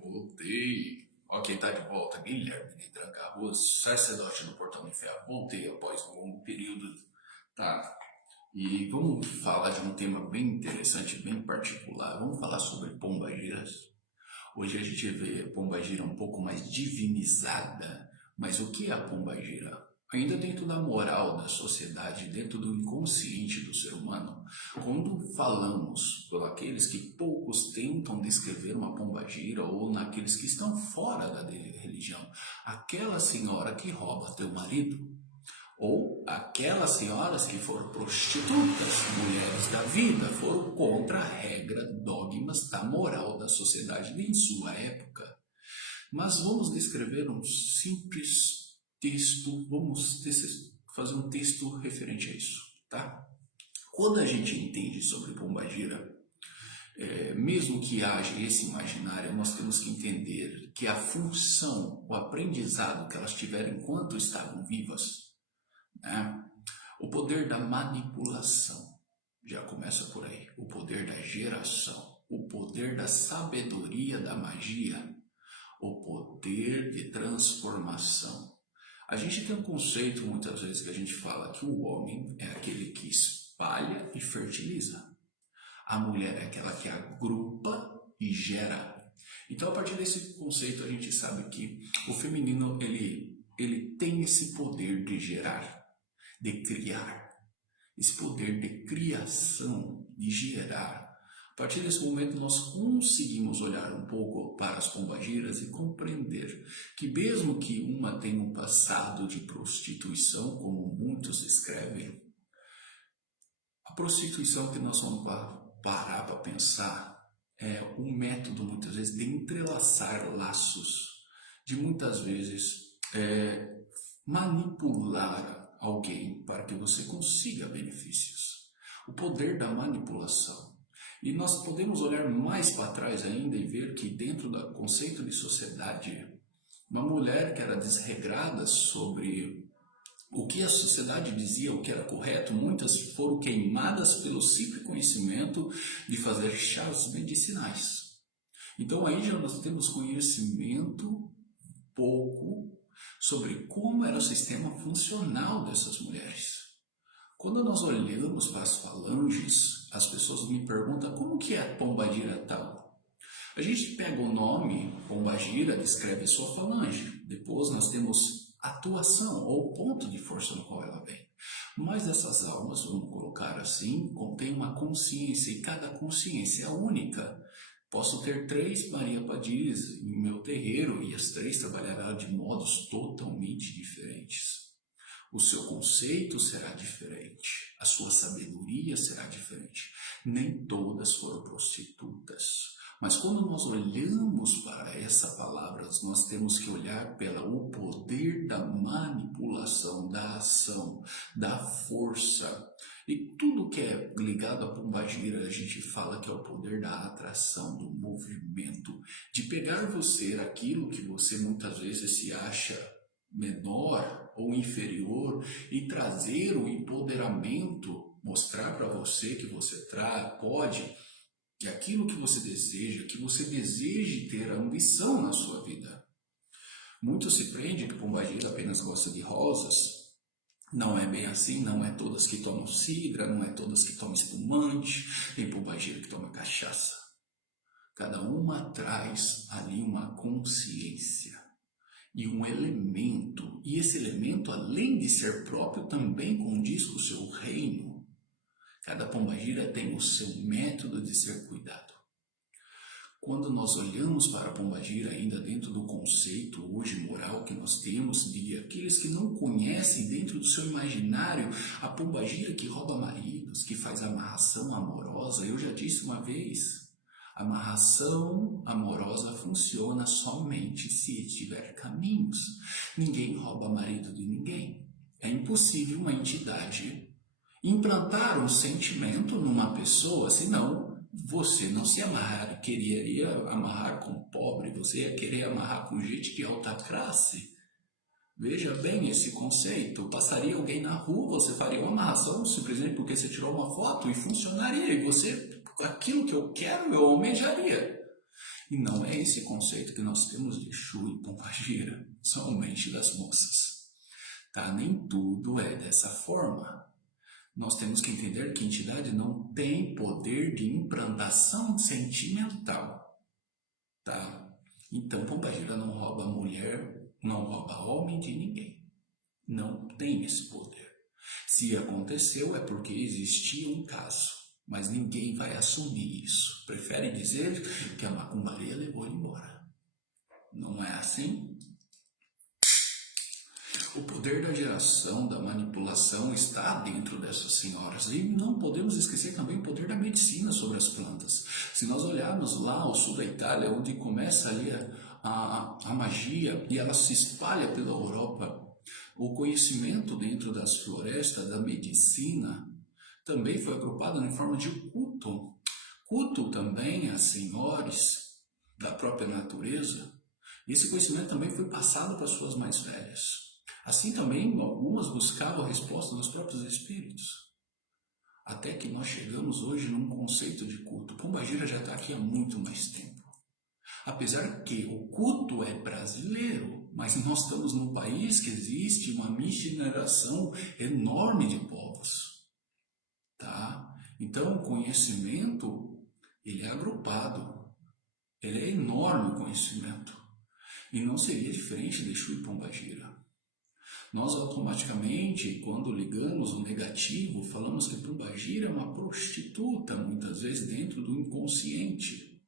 Voltei. Ok, tá de volta. Guilherme de Tranca-Rua, sacerdote do Portão de Ferro. Voltei após um longo período. Tá. E vamos falar de um tema bem interessante, bem particular. Vamos falar sobre pombagiras. Hoje a gente vê a pombagira um pouco mais divinizada. Mas o que é a pombagira? Ainda dentro da moral da sociedade, dentro do inconsciente do ser humano, quando falamos por aqueles que poucos tentam descrever uma pombagira ou naqueles que estão fora da religião, aquela senhora que rouba teu marido, ou aquelas senhoras que foram prostitutas, mulheres da vida, foram contra a regra, dogmas da moral da sociedade em sua época. Mas vamos descrever um simples texto, vamos fazer um texto referente a isso, tá? Quando a gente entende sobre pombagira, mesmo que haja esse imaginário, nós temos que entender que a função, o aprendizado que elas tiveram enquanto estavam vivas, né? O poder da manipulação, já começa por aí, o poder da geração, o poder da sabedoria da magia, o poder de transformação. A gente tem um conceito muitas vezes que a gente fala que o homem é aquele que espalha e fertiliza. A mulher é aquela que agrupa e gera. Então, a partir desse conceito, a gente sabe que o feminino ele tem esse poder de gerar, de criar. Esse poder de criação, de gerar. A partir desse momento, nós conseguimos olhar um pouco para as pombagiras e compreender que mesmo que uma tenha um passado de prostituição, como muitos escrevem, a prostituição que nós vamos parar para pensar é um método, muitas vezes, de entrelaçar laços, de muitas vezes manipular alguém para que você consiga benefícios. O poder da manipulação. E nós podemos olhar mais para trás ainda e ver que dentro do conceito de sociedade, uma mulher que era desregrada sobre o que a sociedade dizia, o que era correto, muitas foram queimadas pelo simples conhecimento de fazer chás medicinais. Então aí já nós temos conhecimento pouco sobre como era o sistema funcional dessas mulheres. Quando nós olhamos para as falanges, as pessoas me perguntam como que é a pombagira tal. A gente pega o nome pombagira, descreve sua falange. Depois nós temos atuação ou ponto de força no qual ela vem. Mas essas almas, vamos colocar assim, contém uma consciência e cada consciência é única. Posso ter 3 Maria Padilhas em meu terreiro e as 3 trabalharão de modos totalmente diferentes. O seu conceito será diferente, a sua sabedoria será diferente. Nem todas foram prostitutas. Mas quando nós olhamos para essa palavra, nós temos que olhar pelo poder da manipulação, da ação, da força. E tudo que é ligado à pombagira, a gente fala que é o poder da atração, do movimento, de pegar você, aquilo que você muitas vezes se acha menor ou inferior, e trazer o empoderamento, mostrar para você que você pode, e aquilo que você deseje ter a ambição na sua vida. Muito se prende que pombagira apenas gosta de rosas. Não é bem assim, não é todas que tomam cidra, não é todas que tomam espumante, tem pombagira que toma cachaça. Cada uma traz ali uma consciência e um elemento, e esse elemento, além de ser próprio, também condiz com o seu reino. Cada pombagira tem o seu método de ser cuidado. Quando nós olhamos para a pombagira, ainda dentro do conceito hoje moral que nós temos, de aqueles que não conhecem dentro do seu imaginário, a pombagira que rouba maridos, que faz amarração amorosa, eu já disse uma vez, a amarração amorosa funciona somente se tiver caminhos. Ninguém rouba marido de ninguém. É impossível uma entidade implantar um sentimento numa pessoa, senão você não se quereria amarrar com pobre, você ia querer amarrar com gente de alta classe. Veja bem esse conceito. Passaria alguém na rua, você faria uma amarração simplesmente porque você tirou uma foto e funcionaria. E você, aquilo que eu quero, eu almejaria. E não é esse conceito que nós temos de Exu e Pombagira, somente das moças. Tá? Nem tudo é dessa forma. Nós temos que entender que a entidade não tem poder de implantação sentimental. Tá? Então, Pombagira não rouba mulher, não rouba homem de ninguém. Não tem esse poder. Se aconteceu é porque existia um caso, mas ninguém vai assumir isso. Prefere dizer que a macumbaria levou ele embora. Não é assim? O poder da geração, da manipulação está dentro dessas senhoras. E não podemos esquecer também o poder da medicina sobre as plantas. Se nós olharmos lá ao sul da Itália, onde começa ali a magia e ela se espalha pela Europa, o conhecimento dentro das florestas, da medicina, também foi agrupado em forma de culto. Culto também a senhores da própria natureza. Esse conhecimento também foi passado para as suas mais velhas. Assim também, algumas buscavam a resposta dos próprios espíritos. Até que nós chegamos hoje num conceito de culto. Pombagira já está aqui há muito mais tempo. Apesar que o culto é brasileiro, mas nós estamos num país que existe uma miscigenação enorme de povos. Tá? Então, o conhecimento, ele é agrupado. Ele é enorme o conhecimento. E não seria diferente de Exu e Pombagira. Nós automaticamente, quando ligamos o negativo, falamos que Pombagira é uma prostituta, muitas vezes dentro do inconsciente.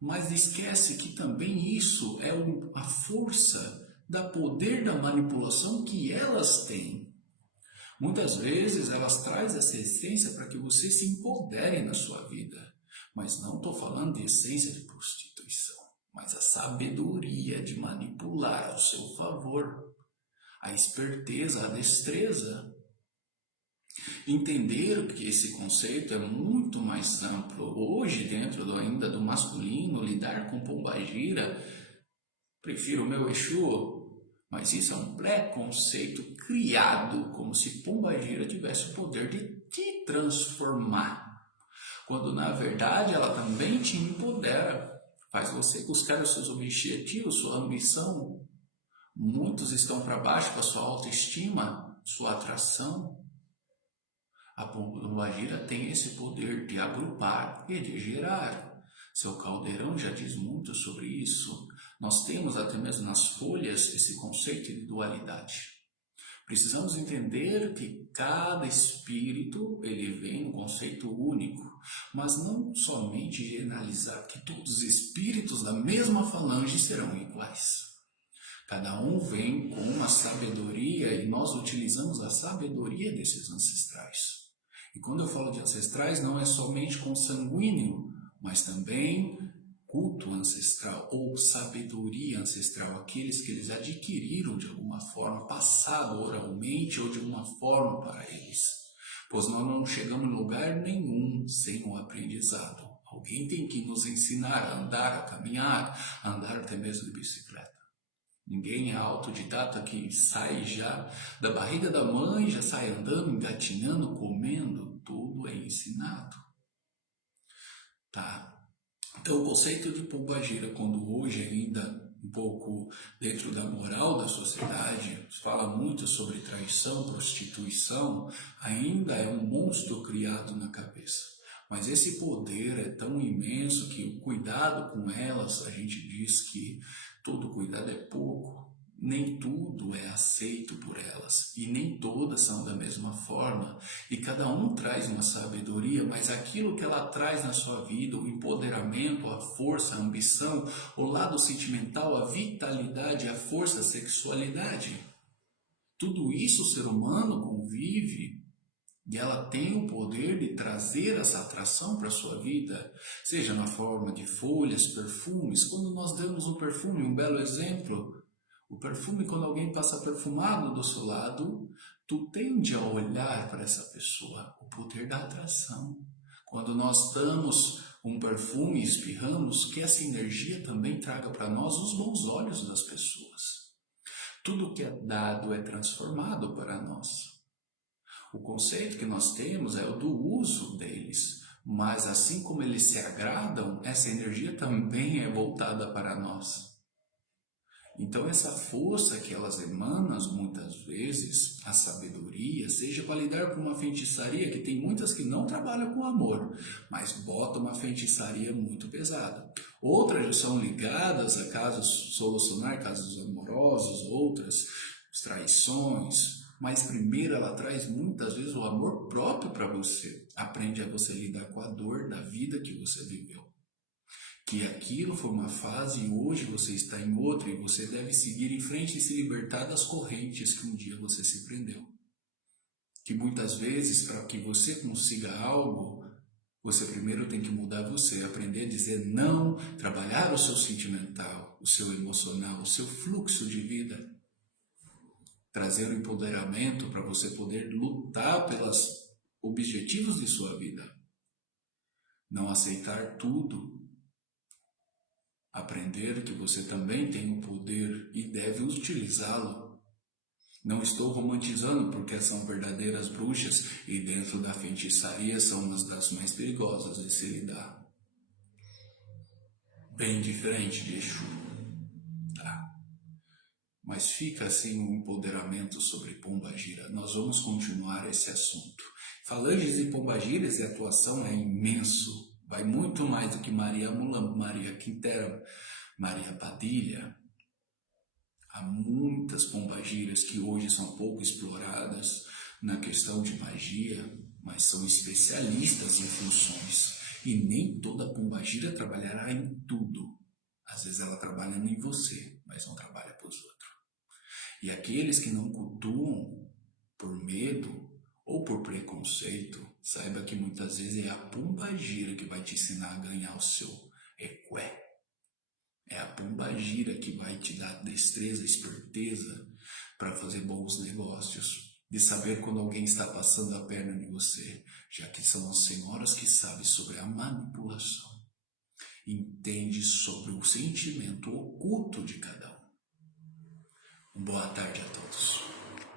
Mas esquece que também isso é a força da poder da manipulação que elas têm. Muitas vezes elas trazem essa essência para que você se empodere na sua vida. Mas não estou falando de essência de prostituição, mas a sabedoria de manipular ao seu favor. A esperteza, a destreza. Entender que esse conceito é muito mais amplo. Hoje, dentro ainda do masculino, lidar com Pombagira, prefiro o meu Exu, mas isso é um preconceito criado, como se Pombagira tivesse o poder de te transformar. Quando, na verdade, ela também te empodera, faz você buscar os seus objetivos, sua ambição. Muitos estão para baixo com a sua autoestima, sua atração. A Pombagira tem esse poder de agrupar e de gerar. Seu caldeirão já diz muito sobre isso. Nós temos até mesmo nas folhas esse conceito de dualidade. Precisamos entender que cada espírito ele vem num conceito único, mas não somente generalizar que todos os espíritos da mesma falange serão iguais. Cada um vem com uma sabedoria e nós utilizamos a sabedoria desses ancestrais. E quando eu falo de ancestrais, não é somente consanguíneo, mas também culto ancestral ou sabedoria ancestral, aqueles que eles adquiriram de alguma forma, passado oralmente ou de alguma forma para eles. Pois nós não chegamos em lugar nenhum sem o aprendizado. Alguém tem que nos ensinar a andar, a caminhar, a andar até mesmo de bicicleta. Ninguém é autodidata que sai já da barriga da mãe, já sai andando, engatinhando, comendo. Tudo é ensinado. Tá? Então o conceito de Pombagira, quando hoje ainda um pouco dentro da moral da sociedade, fala muito sobre traição, prostituição, ainda é um monstro criado na cabeça. Mas esse poder é tão imenso que o cuidado com elas, a gente diz que todo cuidado é pouco. Nem tudo é aceito por elas e nem todas são da mesma forma. E cada um traz uma sabedoria, mas aquilo que ela traz na sua vida, o empoderamento, a força, a ambição, o lado sentimental, a vitalidade, a força, a sexualidade. Tudo isso o ser humano convive. E ela tem o poder de trazer essa atração para a sua vida, seja na forma de folhas, perfumes. Quando nós damos um perfume, um belo exemplo, o perfume, quando alguém passa perfumado do seu lado, tu tende a olhar para essa pessoa, o poder da atração. Quando nós damos um perfume e espirramos, que essa energia também traga para nós os bons olhos das pessoas. Tudo que é dado é transformado para nós. O conceito que nós temos é o do uso deles, Mas assim como eles se agradam, essa energia também é voltada para nós. Então essa força que elas emanam muitas vezes, a sabedoria, seja para lidar com uma feitiçaria, que tem muitas que não trabalham com amor, mas botam uma feitiçaria muito pesada. Outras são ligadas a casos, solucionar casos amorosos, outras traições, mas primeiro ela traz muitas vezes o amor próprio para você. Aprende a você lidar com a dor da vida que você viveu. Que aquilo foi uma fase e hoje você está em outra e você deve seguir em frente e se libertar das correntes que um dia você se prendeu. Que muitas vezes, para que você consiga algo, você primeiro tem que mudar você, aprender a dizer não, trabalhar o seu sentimental, o seu emocional, o seu fluxo de vida. Trazer o empoderamento para você poder lutar pelos objetivos de sua vida. Não aceitar tudo. Aprender que você também tem o poder e deve utilizá-lo. Não estou romantizando porque são verdadeiras bruxas e dentro da feitiçaria são uma das mais perigosas de se lidar. Bem diferente de Exu. Tá? Mas fica assim um empoderamento sobre Pombagira. Nós vamos continuar esse assunto. Falanges e Pombagiras, a atuação é imenso. Vai muito mais do que Maria Mulambo, Maria Quintero, Maria Padilha. Há muitas pombagiras que hoje são pouco exploradas na questão de magia, mas são especialistas em funções. E nem toda pombagira trabalhará em tudo. Às vezes ela trabalha em você, mas não trabalha para os outros. E aqueles que não cultuam por medo ou por preconceito, saiba que muitas vezes é a pombagira que vai te ensinar a ganhar o seu equé. É a pombagira que vai te dar destreza, esperteza para fazer bons negócios. De saber quando alguém está passando a perna em você, já que são as senhoras que sabem sobre a manipulação. Entende sobre o sentimento oculto de cada um. Boa tarde a todos.